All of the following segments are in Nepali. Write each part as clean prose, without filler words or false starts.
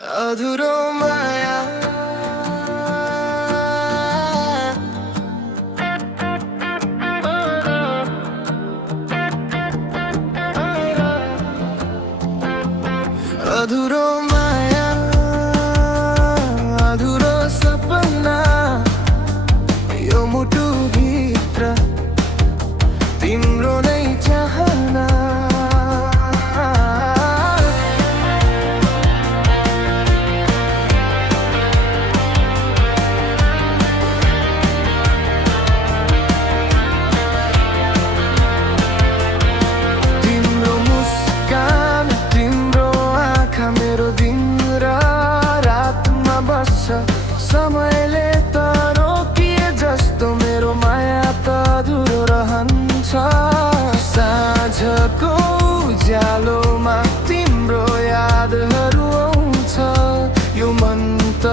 अधुरो माया अधुरो माया अधुरो सपना यो मुटु भित्र तिम्रो नै चाहना तिम्रो मुस्कान तिम्रो आँखा मेरो दिन र रातमा बस्छ समयले त रोकिए जस्तो मेरो माया त अधुरो रहन्छ साँझको उज्यालोमा तिम्रो यादहरू आउँछ यो मन त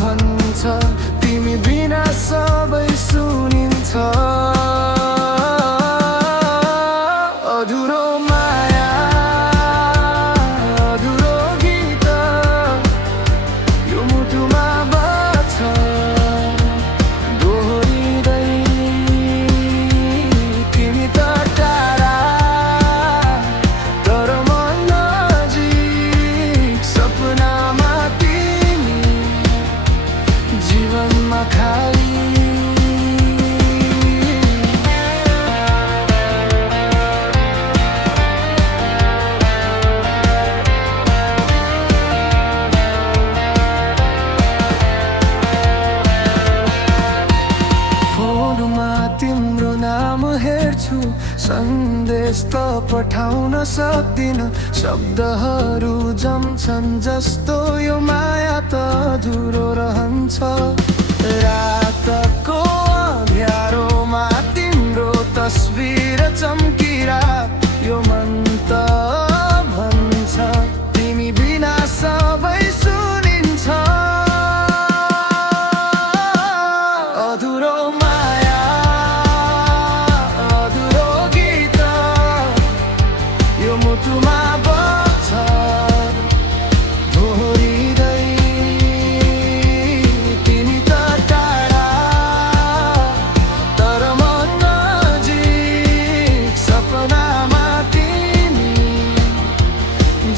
भन्छ तिमी बिना सबै सुनिन्छ अधुरो माया अधुरो गीत यो मुटुमा बज्छ दोहोरिँदै तिमी त टाढा तर म नजिक सपनामा तिमी जीवनमा खाली तिम्रो नाम हेर्छु सन्देश त पठाउन सक्दिन शब्दहरू जम्छन् जस्तो यो माया त अधुरो रहन्छ रातको अँध्यारोमा तिम्रो तस्बिर चम्किरा यो मन त भन्छ तिमी बिना सबै सुनिन्छ अधुरो मुटुमा बज्छ दोहोरिँदै तिमी त टाढा तर म नजिक सपनामा तिमी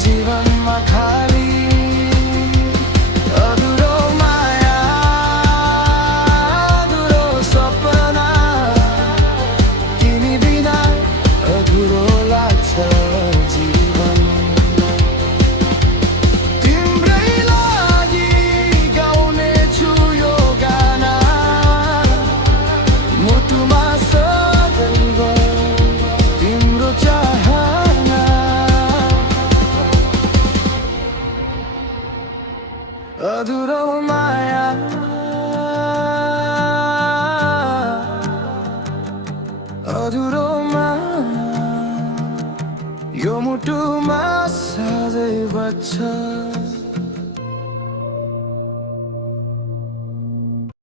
जीवनमा खाली अधुरो माया अधुरो सपना तिमी बिना अधुरो लाग्छ अधुरो माया अधुरो माया यो मुटुमा सधैँ बज्छ।